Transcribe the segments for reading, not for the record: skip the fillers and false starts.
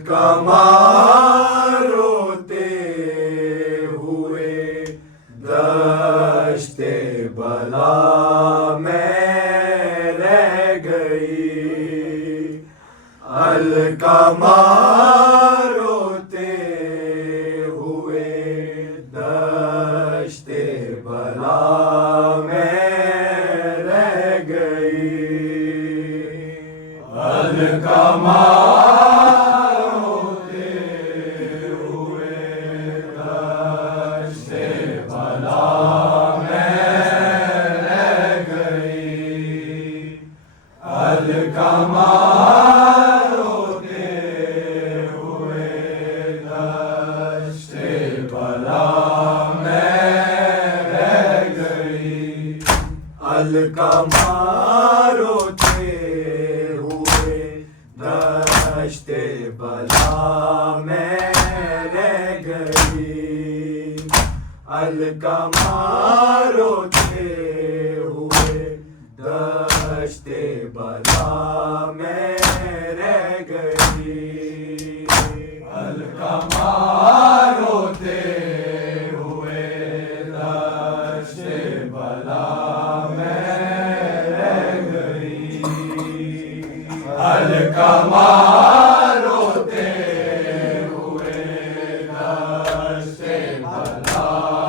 कमारोते हुए दश्ते बला में रह गई। अलकमारोते हुए दश्ते बला में रह गई। अलकमारोते हुए दश्ते बला में रह गई। अलकमारोते हुए दश्ते बला में रह गई। अलकमारोते हुए दश्ते बला में रह गई। अलकमारोते हुए दश्ते बला में रह गई। अलकमारोते हुए दश्ते बला में रह गई। अलकमारोते हुए दश्ते बला में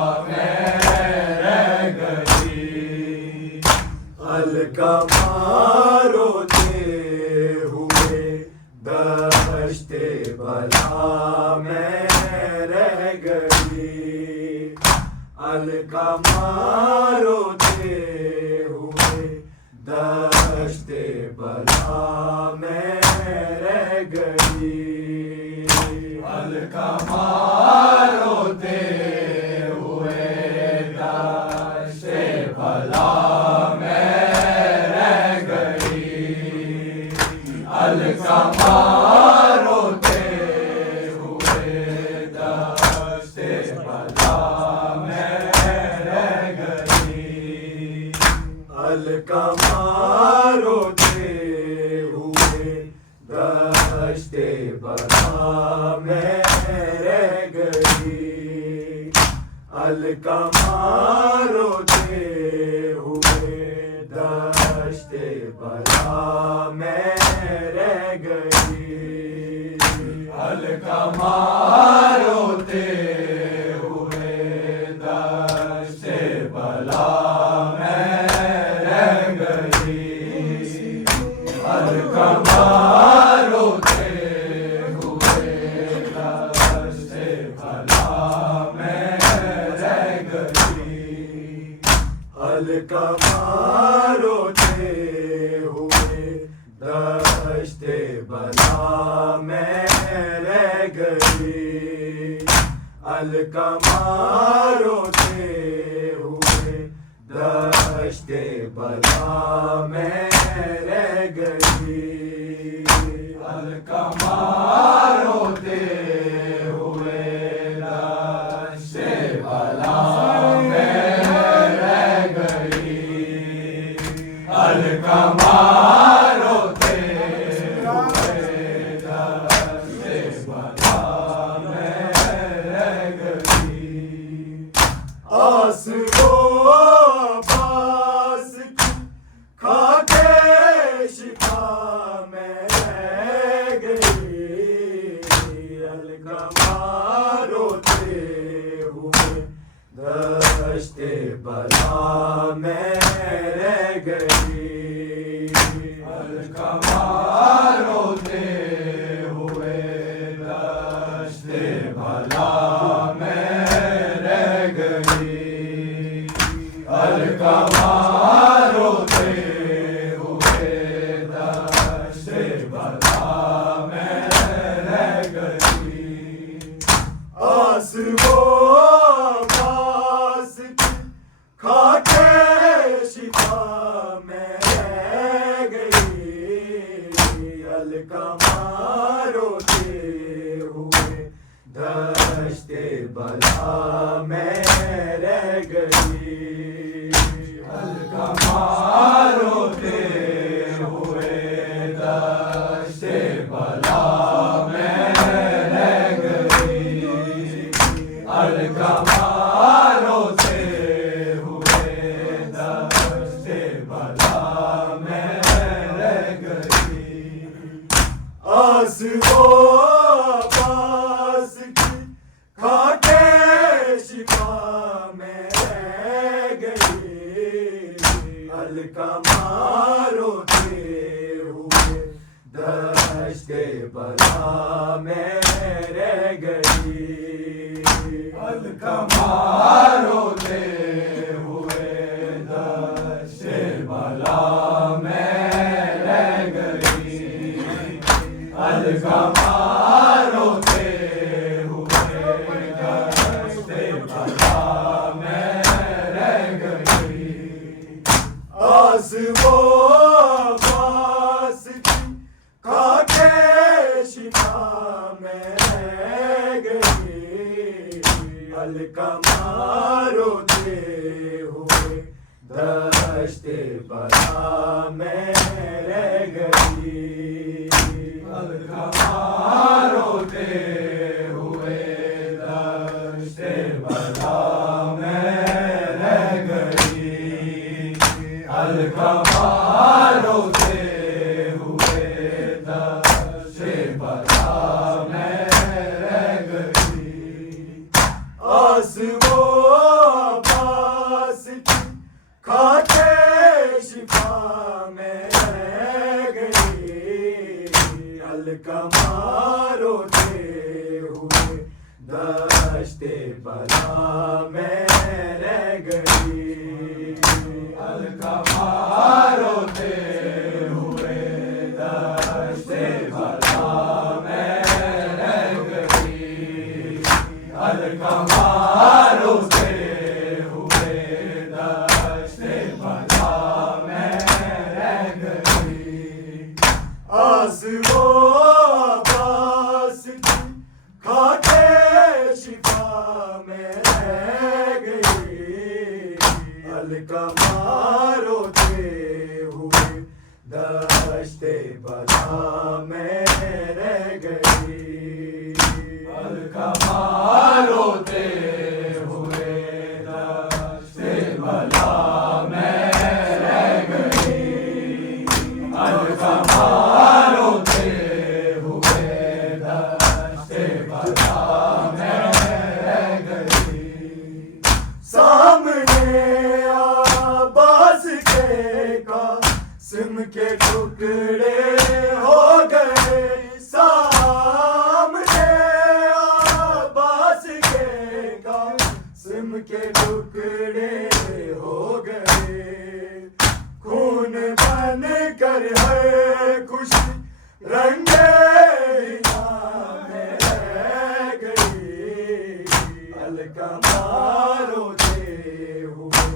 रह गई। अलकमारोते हुए दश्ते बला में रह गई। अलकमारोते हुए दश्ते बला में रह गई। अलकमारोते हुए दश्ते बला में रह गई। अलकमारोते हुए दश्ते बला में रह गई। अलकमारोते हुए दश्ते बला में रह गई। अलकमारोते हुए दश्ते बला में रह गई। अलकमारोते हुए दश्ते बला में रह गई। अलकमारोते हुए दश्ते बला में रह गई। अलकमारोते हुए दश्ते बला में रह गई। अलकमारोते हुए दश्ते बला में रह गई। अलकमारोते हुए दश्ते बला में रह गई। अलकमारोते हुए दश्ते बला में रह गई। आस को आबास की खाके शिफा में रह गई। अलकमारोते हुए दश्ते बला में रह गई। अलकमारोते हुए दश्ते बला में रह गई। अलकमारोते हुए दश्ते बला में रह गई। आस वो आबास की खाके शिफा में रह गई। अलकमारोते हुए दश्ते बला में रह गई। अलकमारोते हुए दश्ते बला में आस वो पास की खाके शिफा में रह गई। हल्का मारोते हुए दश्ते बला में रह गई। हल्का मारोते हुए दश्ते बला में रह गई। हल्का मारोते हुए दश्ते बला में रह गई। आस वो पास की खाके शिफा में रह गई। हल्का मारोते हुए दश्ते बला में रह गई। हल्का मारोते हुए दश्ते बला में रह गई। हल्का मारोते हुए दश्ते बला में रह गई। आस वो पास की खाके शिफा में रह गई। हल्का मारोते हुए दश्ते बला में रह गई। हल्का मारोते हुए दश्ते बला में रह गई। हल्का मारोते हुए दश्ते बला में रह गई। आस वो पास की खाके शिफा में रह गई। हल्का मारोते हुए दश्ते बला में रह गई। हल्का मारोते हुए दश्ते बला में रह गई। हल्का मारोते हुए दश्ते बला में रह गई। सामने आबास के कासिम के टुकड़े हो गए। सामने आबास के कासिम के टुकड़े हो गए। खून बन कर है खुशी रंगे में रह गई। हल्का मारोते हुए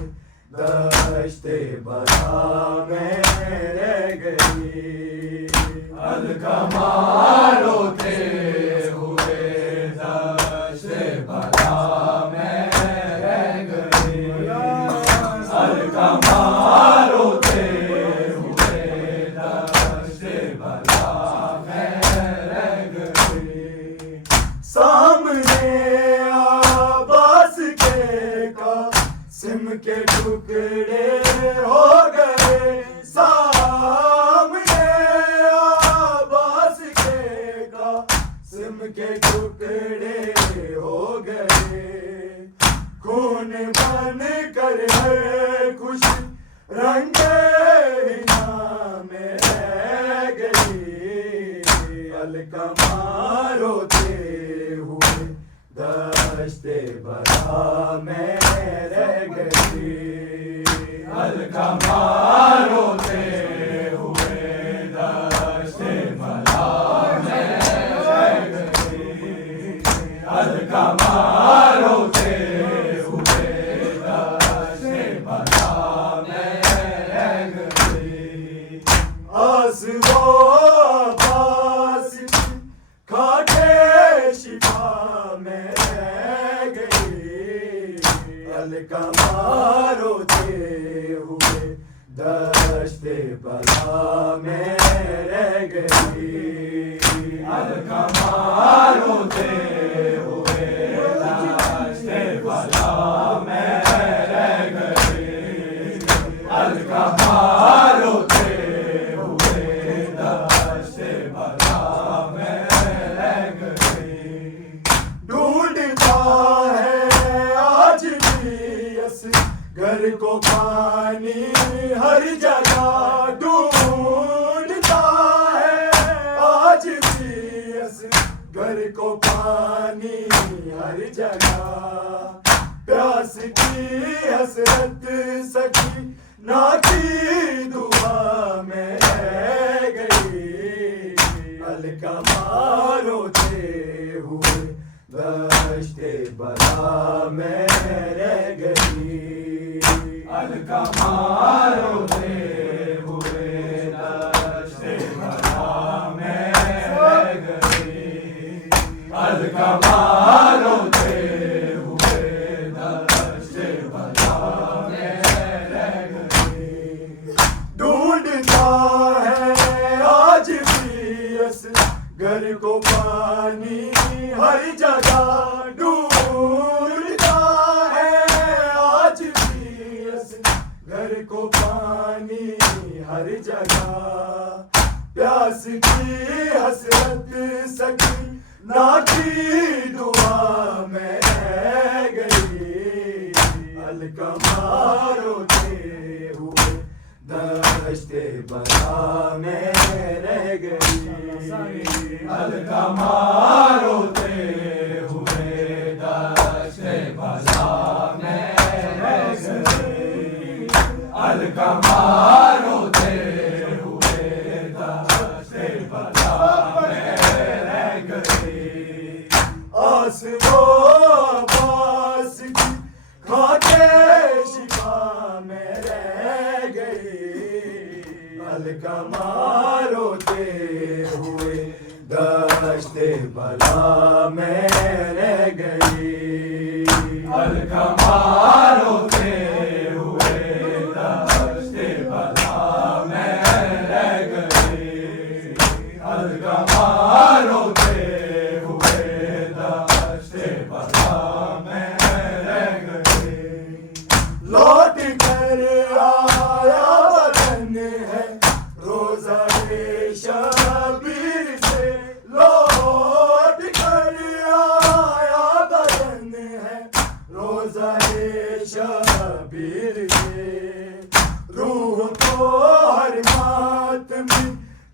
दश्ते बला में रह गई। हल्का मारोते हुए दश्ते बला में रह गई। हल्का मारोते हुए दश्ते बला में रह गई। सामने आबास के कासिम के टुकड़े हो गए। सामने आबास के कासिम के टुकड़े हो गए। खून बन कर है खुशी रंगे में रह गई। हल्का मारोते हुए दश्ते बला में रह गई। हल्का मारोते हुए दश्ते बला में रह गई। हल्का मारोते हुए दश्ते बला में रह गई। आस वो पास की खाके शिफा में रह गई। हल्का मारोते हुए दश्ते बला में रह गई। हल्का मारोते हुए दश्ते बला में रह गई। हल्का मारोते हुए दश्ते बला घर को पानी हर जगह ढूंढता है, आज भी इस घर को पानी हर जगह। प्यास की हसरत सकी ना की दुआ में रह गई, अलकमार होते हुए दश्ते बला में रह गई, अलकमार होते हुए दश्ते बला में रह गई, अलकमार होते हुए दश्ते बला में रह गई। ढूंढता है आज भी इस घर को पानी हर जगह ढूंढता है, आज भी इस घर को पानी हर जगह। प्यास की हसरत सकी ना की दुआ में रह गई, अलकमार होते हुए दश्ते बला में रह गई, अलकमार होते हुए दश्ते बला में रह गई, अलकमार होते हुए दश्ते बला में रह गई। आस वो पास की खाके शिफा में रह गई, अलकमार होते हुए दश्ते बला में रह गई, अलकमार होते हुए दश्ते बला में रह गई, अलकमार होते हुए दश्ते बला में रह गई। लौट कर आया वतन है रोज़ा शबीर से, लौट कर आया वतन है रोज़ा शबीर से। रूह तो हर मातम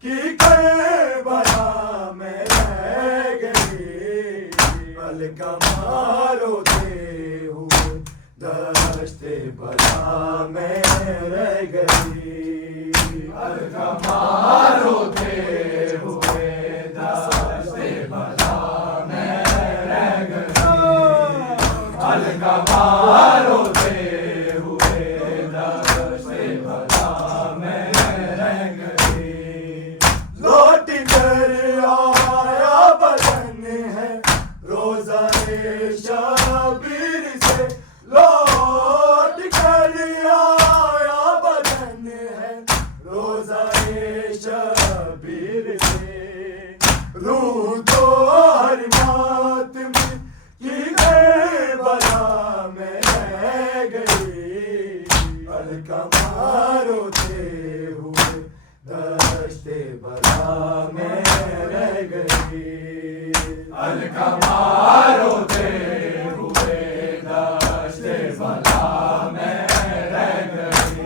की करबला में रह गई, अलकमार होते हुए दश्ते बला में रह गई, अलकमार होते हुए दश्ते बला में रह गई, अलकमार होते हुए दश्ते बला में रह गई। लौट कर आया बदन है रोज़ा शबीर से, लौट कर आया बदन है रोज़ा शबीर से। रूह तो हर मातम की करबला में रह गई, अलकमार होते हुए दश्ते बला में रह गई, अलकमार होते हुए दश्ते बला में रह गई,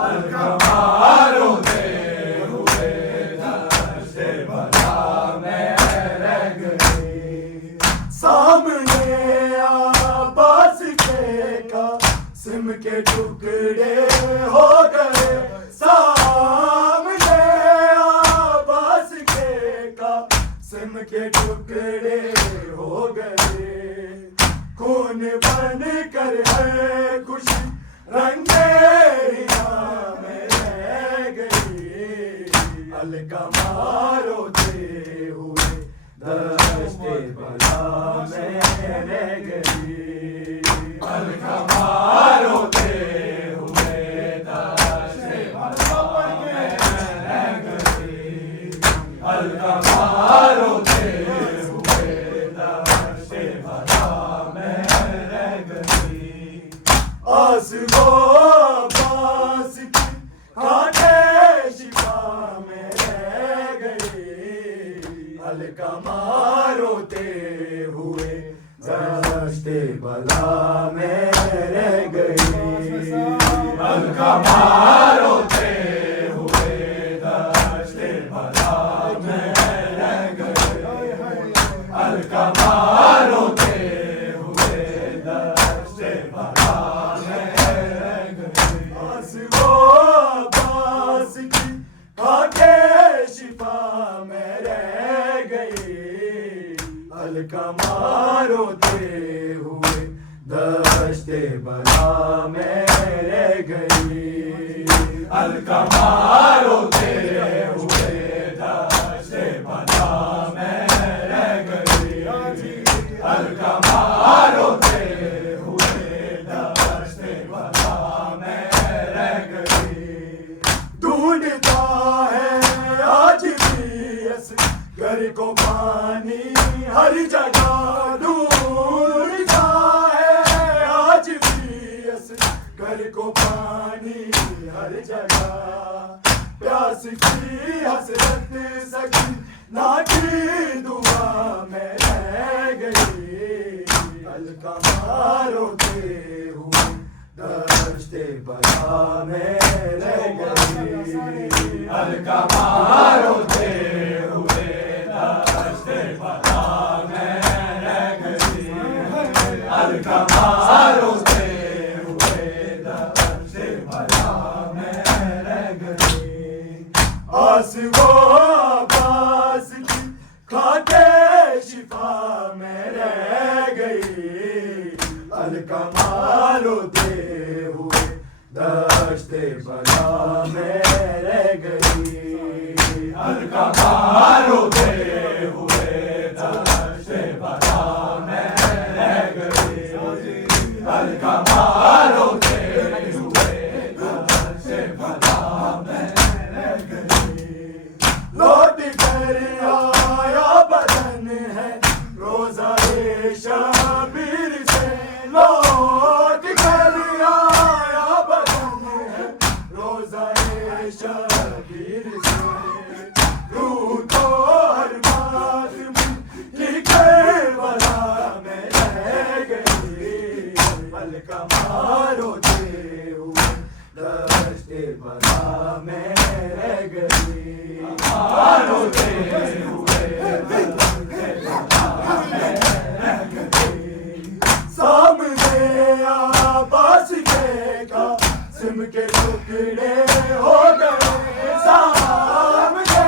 अलकमार होते हुए दश्ते बला में रह गई। सामने आबास के कासिम के टुकड़े हो गए, सामने आबास के कासिम के टुकड़े हो गए। खून बन कर है खुशी रंगेरिया में रह गई, अलकमार होते हुए दश्ते बला में रह गई, अलकमार होते हुए दश्ते बला में रह गई, अलकमार होते हुए दश्ते बला में रह गई। आस वो पास की खाके शिफा में रह गई, अलकमार होते हुए दश्ते बला में रह गई। अलका मारोते हुए दश्ते बला में रह गए। अलका मारोते हुए दश्ते बला में रह गए। आस वो अब्बास की खाके शिफा में रह गई। अलका मारोते हुए दश्ते बला में रह गई। अलका मारोते हुए दश्ते बला में रह गई। अलका मारोते हुए दश्ते बला में रह गई। ढूंढता है आज भी इस घर को पानी हर जगह ढूंढता है आज भी इस घर को पानी हर जगह। प्यास की हसरत सकी ना की दुआ में रह गई। अलका मारोते हुए दश्ते बला में रह गई। अलका मारोते हुए दश्ते बला में रह गई। अलका मारोते हुए दश्ते बला में रह गई। आस वो अब्बास की खाके शिफा में रह गई। अलका मारोते हुए दश्ते बला में रह गई। अलका मारोते हुए दश्ते बला में रह गई। अलका मारोते हुए दश्ते बला में रह गई। लौट कर आया बदन है रोज़ाए शबीर से। लौट कर आया बदन है रोज़ाए शबीर से। रूह तो हर बात की करबला में रह गई। अलका मारोते हुए दश्ते बला में रह गई। मारोते हुए दश्ते बला में रह गई। सामने अब्बास के कासिम के टुकड़े हो गए। सामने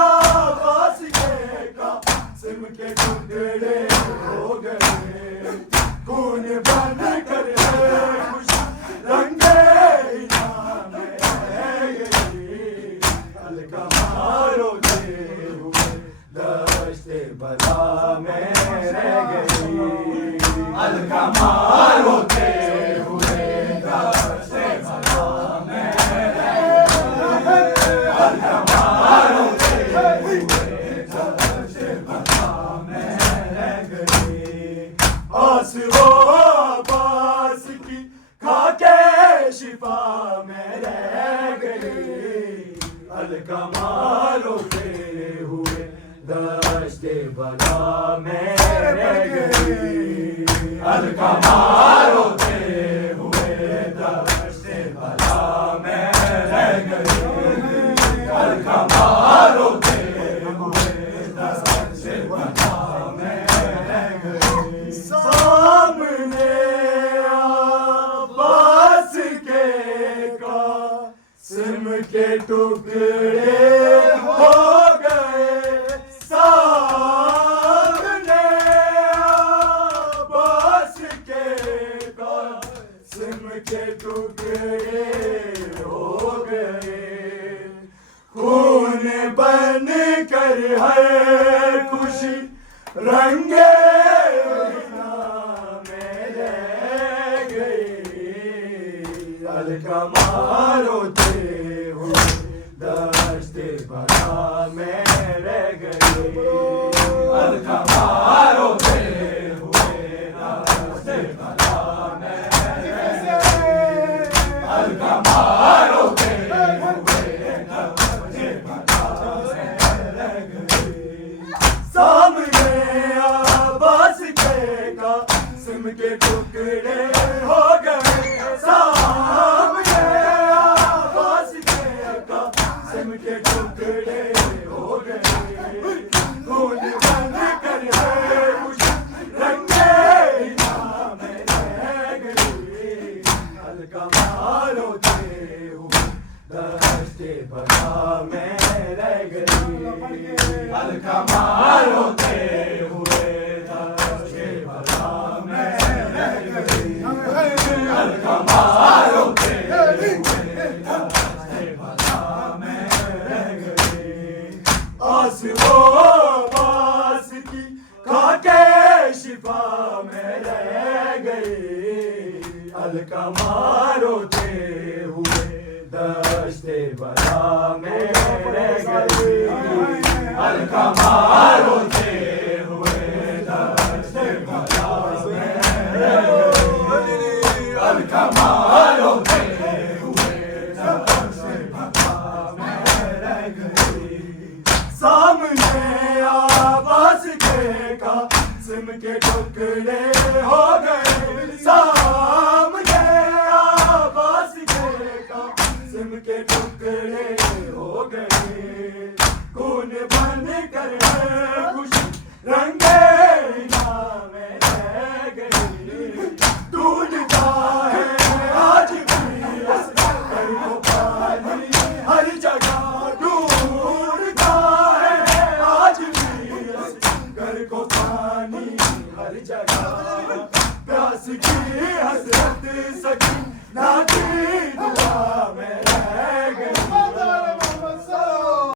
अब्बास के कासिम के टुकड़े हो गए। खून बन कर खुश रंगे इनाम रह गई। अलका मारोते हुए दश्ते बला में रह गई। अलका मारोते हुए दश्ते बला में रह गई। अलका मारोते हुए दश्ते बला में रह गई। आस वो अब्बास की खाके शिफा में रह गई। अलका मारोते हुए दश्ते बला में रह गई। अलका मारोते हुए दश्ते बला में रह गई। अलका मारोते हुए दश्ते बला में रह गई। सामने अब्बास के कासिम के टुकड़े हो गए। सामने अब्बास के कासिम के टुकड़े हो गए। खून बन कर हर खुशी रंगे में रह गई। अलका मारोते हुए दश्ते बला में रह गई। अलका मारोते हुए दश्ते बला में रह गई। अलका मारोते हुए दश्ते बला में रह गई। सामने अब्बास के कासिम के टुकड़े हो गए। अलकमार होते हुए दश्ते बला में रह गई, अलकमार होते हुए दश्ते बला में रह गई। आस वो पास की खाके शिफा में रह गई, अलकमार होते हुए दश्ते बला में रह गई, अलकमार होते हुए दश्ते बला में रह गई, अलकमार होते हुए दश्ते बला में रह गई। सामने आवाज के कासिम के टुकड़े हो गए, सामने आवाज के कासिम के टुकड़े हो गए, खून बन कर खुशी रंगे इनाम में रह गई। ढूंढता है आज भी असगर को पानी हर जगह, ढूंढता है आज भी असगर को पानी हर जगह। प्यास की हसरत सकीना की दुआ में रह गई,